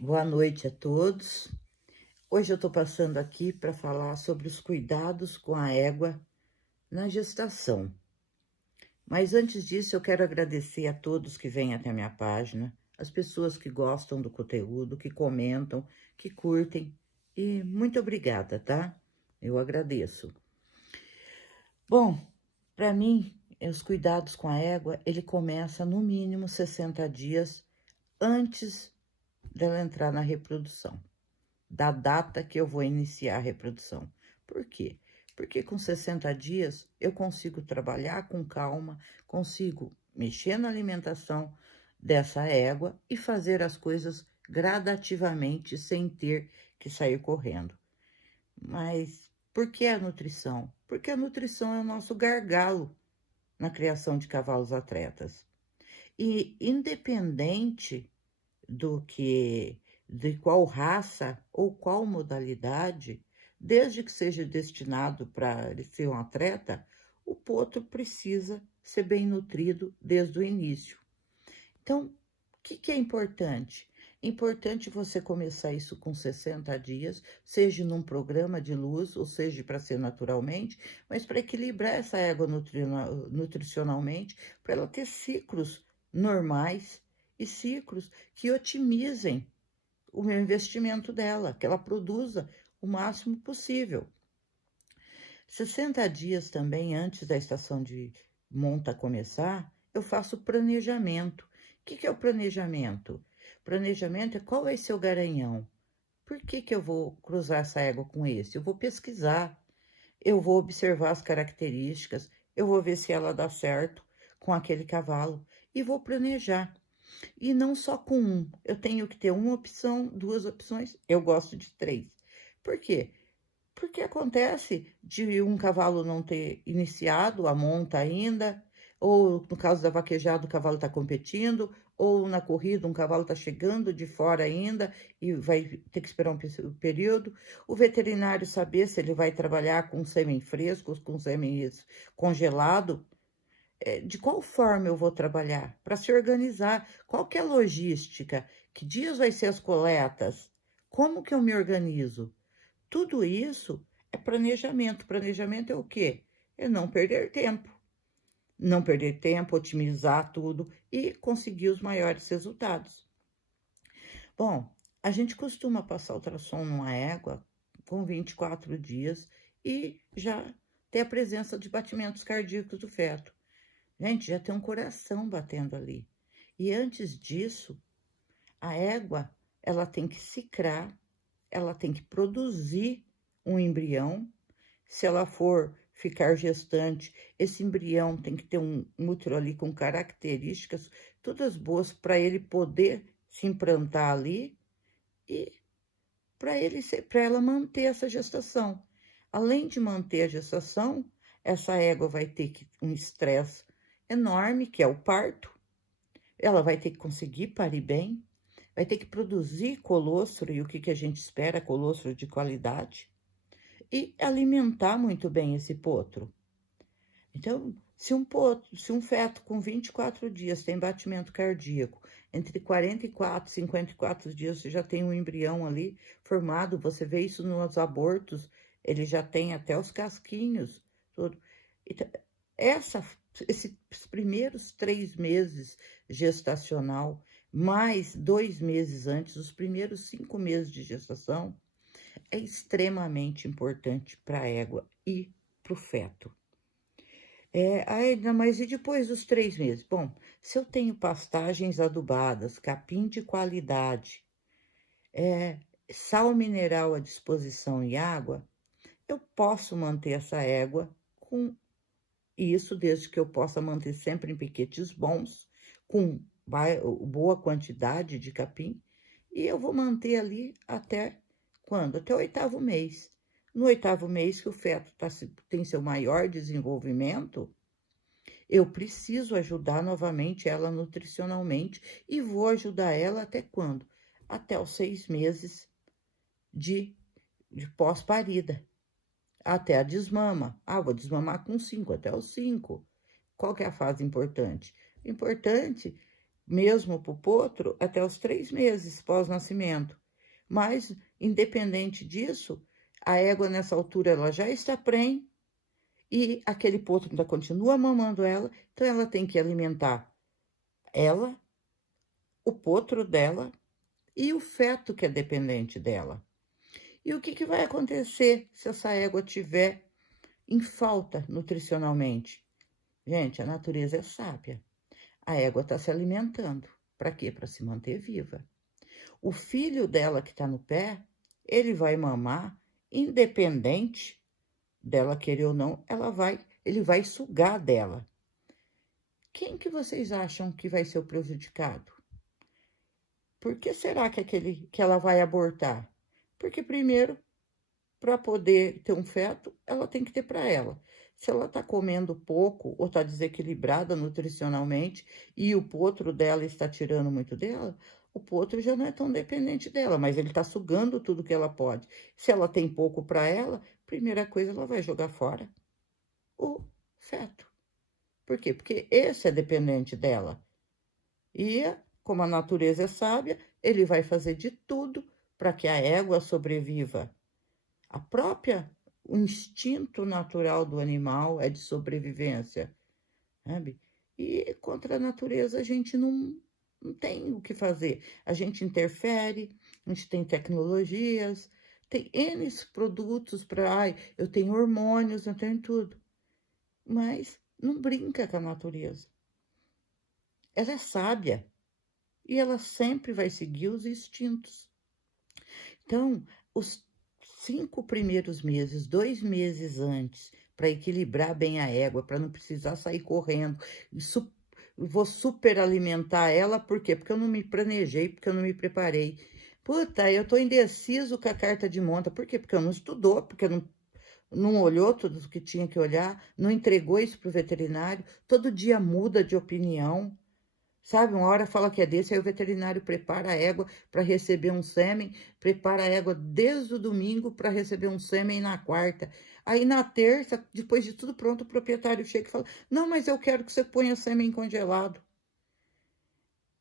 Boa noite a todos. Hoje eu estou passando aqui para falar sobre os cuidados com a égua na gestação. Mas antes disso, eu quero agradecer a todos que vêm até a minha página, as pessoas que gostam do conteúdo, que comentam, que curtem. E muito obrigada, tá? Eu agradeço. Bom, para mim, os cuidados com a égua, ele começa no mínimo 60 dias antes dela entrar na reprodução, da data que eu vou iniciar a reprodução. Por quê? Porque com 60 dias eu consigo trabalhar com calma, consigo mexer na alimentação dessa égua e fazer as coisas gradativamente sem ter que sair correndo. Mas por que a nutrição? Porque a nutrição é o nosso gargalo na criação de cavalos atletas. E independente do que, de qual raça ou qual modalidade, desde que seja destinado para ele ser um atleta, o potro precisa ser bem nutrido desde o início. Então, o que é importante? Importante você começar isso com 60 dias, seja num programa de luz, ou seja para ser naturalmente, mas para equilibrar essa égua nutricionalmente, para ela ter ciclos normais e ciclos que otimizem o meu investimento dela, que ela produza o máximo possível. 60 dias também antes da estação de monta começar, eu faço planejamento. O que é o planejamento? Planejamento é qual vai ser o garanhão. Por que eu vou cruzar essa égua com esse? Eu vou pesquisar, eu vou observar as características, eu vou ver se ela dá certo com aquele cavalo e vou planejar. E não só com um, eu tenho que ter uma opção, duas opções, eu gosto de três. Por quê? Porque acontece de um cavalo não ter iniciado a monta ainda, ou no caso da vaquejada o cavalo está competindo, ou na corrida um cavalo está chegando de fora ainda e vai ter que esperar um período. O veterinário saber se ele vai trabalhar com sêmen fresco, com sêmen congelado, de qual forma eu vou trabalhar, para se organizar, qual que é a logística, que dias vai ser as coletas, como que eu me organizo. Tudo isso é planejamento. Planejamento é o quê? É não perder tempo. Não perder tempo, otimizar tudo e conseguir os maiores resultados. Bom, a gente costuma passar ultrassom numa égua com 24 dias e já ter a presença de batimentos cardíacos do feto. Gente, já tem um coração batendo ali. E antes disso, a égua, ela tem que cicrar, ela tem que produzir um embrião. Se ela for ficar gestante, esse embrião tem que ter um útero ali com características todas boas para ele poder se implantar ali e para ela manter essa gestação. Além de manter a gestação, essa égua vai ter um estresse enorme, que é o parto. Ela vai ter que conseguir parir bem, vai ter que produzir colostro, e o que a gente espera, colostro de qualidade, e alimentar muito bem esse potro. Então, se um feto com 24 dias tem batimento cardíaco, entre 44 e 54 dias você já tem um embrião ali formado, você vê isso nos abortos, ele já tem até os casquinhos, tudo. Então, esses primeiros 3 meses gestacional, mais 2 meses antes, os primeiros 5 meses de gestação, é extremamente importante para a égua e para o feto. Ainda mais e depois dos 3 meses? Bom, se eu tenho pastagens adubadas, capim de qualidade, sal mineral à disposição e água, eu posso manter essa égua com isso, desde que eu possa manter sempre em piquetes bons, com boa quantidade de capim, e eu vou manter ali até quando? Até o 8º mês. No 8º mês que o feto tem seu maior desenvolvimento, eu preciso ajudar novamente ela nutricionalmente e vou ajudar ela até quando? Até os 6 meses de pós-parida, até a desmama. Vou desmamar com 5, até os 5. Qual que é a fase importante? Importante mesmo para o potro, até os 3 meses pós-nascimento. Mas, independente disso, a égua nessa altura ela já está prenhe e aquele potro ainda continua mamando ela, então ela tem que alimentar ela, o potro dela e o feto que é dependente dela. E o que vai acontecer se essa égua tiver em falta nutricionalmente? Gente, a natureza é sábia. A égua está se alimentando. Para quê? Para se manter viva. O filho dela que está no pé, ele vai mamar, independente dela querer ou não, ele vai sugar dela. Quem que vocês acham que vai ser o prejudicado? Por que será que ela vai abortar? Porque primeiro, para poder ter um feto, ela tem que ter para ela. Se ela está comendo pouco ou está desequilibrada nutricionalmente e o potro dela está tirando muito dela, o potro já não é tão dependente dela, mas ele está sugando tudo que ela pode. Se ela tem pouco para ela, primeira coisa, ela vai jogar fora o feto. Por quê? Porque esse é dependente dela. E, como a natureza é sábia, ele vai fazer de tudo para que a égua sobreviva. O instinto natural do animal é de sobrevivência, sabe? E contra a natureza a gente não tem o que fazer. A gente interfere, a gente tem tecnologias, tem N produtos para, eu tenho hormônios, eu tenho tudo. Mas não brinca com a natureza. Ela é sábia e ela sempre vai seguir os instintos. Então, os 5 primeiros meses, 2 meses antes, para equilibrar bem a égua, para não precisar sair correndo, vou superalimentar ela, por quê? Porque eu não me planejei, porque eu não me preparei. Puta, eu tô indeciso com a carta de monta, por quê? Porque eu não estudou, porque não olhou tudo o que tinha que olhar, não entregou isso para o veterinário, todo dia muda de opinião. Sabe, uma hora fala que é desse, aí o veterinário prepara a égua para receber um sêmen, prepara a égua desde o domingo para receber um sêmen na quarta. Aí na terça, depois de tudo pronto, o proprietário chega e fala: Não, mas eu quero que você ponha sêmen congelado.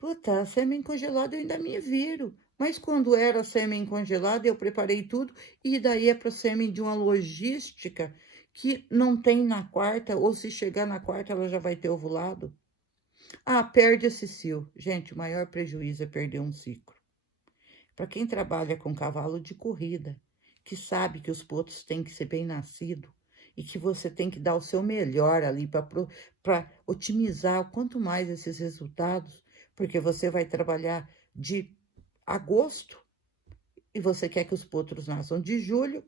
Puta, sêmen congelado eu ainda me viro. Mas quando era sêmen congelado, eu preparei tudo, e daí é para sêmen de uma logística que não tem na quarta, ou se chegar na quarta, ela já vai ter ovulado. Ah, perde esse cio. Gente, o maior prejuízo é perder um ciclo. Para quem trabalha com cavalo de corrida, que sabe que os potros têm que ser bem nascidos e que você tem que dar o seu melhor ali para otimizar quanto mais esses resultados, porque você vai trabalhar de agosto e você quer que os potros nasçam de julho,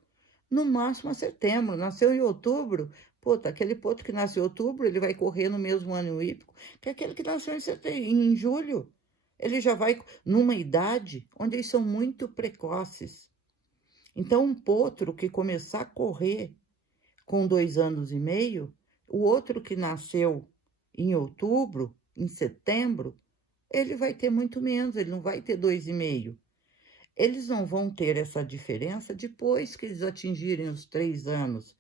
no máximo a setembro. Nasceu em outubro, puta, aquele potro que nasceu em outubro, ele vai correr no mesmo ano hípico que aquele que nasceu em julho. Ele já vai numa idade onde eles são muito precoces. Então, um potro que começar a correr com 2 anos e meio, o outro que nasceu em outubro, em setembro, ele vai ter muito menos, ele não vai ter 2,5. Eles não vão ter essa diferença depois que eles atingirem os 3 anos.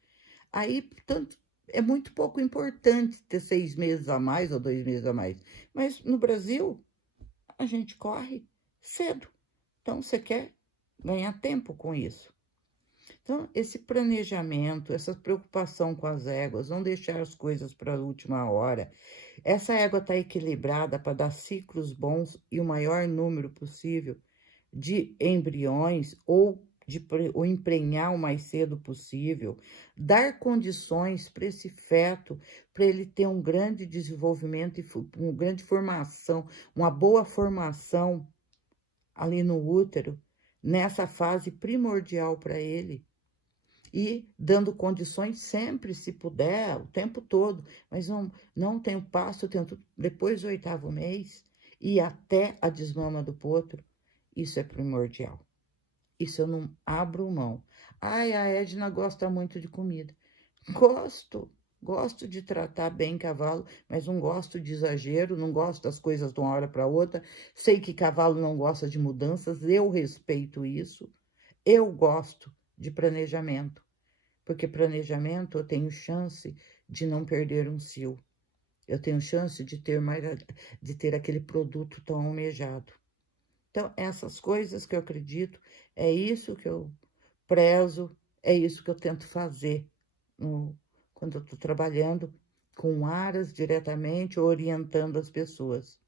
Aí, portanto, é muito pouco importante ter 6 meses a mais ou 2 meses a mais. Mas no Brasil, a gente corre cedo. Então, você quer ganhar tempo com isso. Então, esse planejamento, essa preocupação com as éguas, não deixar as coisas para a última hora. Essa égua está equilibrada para dar ciclos bons e o maior número possível de embriões ou emprenhar o mais cedo possível, dar condições para esse feto, para ele ter um grande desenvolvimento e uma grande formação, uma boa formação ali no útero, nessa fase primordial para ele. E dando condições sempre, se puder, o tempo todo, mas não tem o pasto, depois do 8º mês e até a desmama do potro. Isso é primordial. Isso eu não abro mão. Ai, a Edna gosta muito de comida. Gosto de tratar bem cavalo, mas não gosto de exagero, não gosto das coisas de uma hora para outra. Sei que cavalo não gosta de mudanças, eu respeito isso. Eu gosto de planejamento, porque planejamento eu tenho chance de não perder um cio. eu tenho chance de ter aquele produto tão almejado. Então, essas coisas que eu acredito, é isso que eu prezo, é isso que eu tento fazer quando eu estou trabalhando com aras diretamente, orientando as pessoas.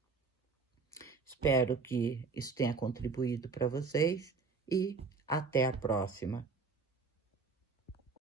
Espero que isso tenha contribuído para vocês e até a próxima.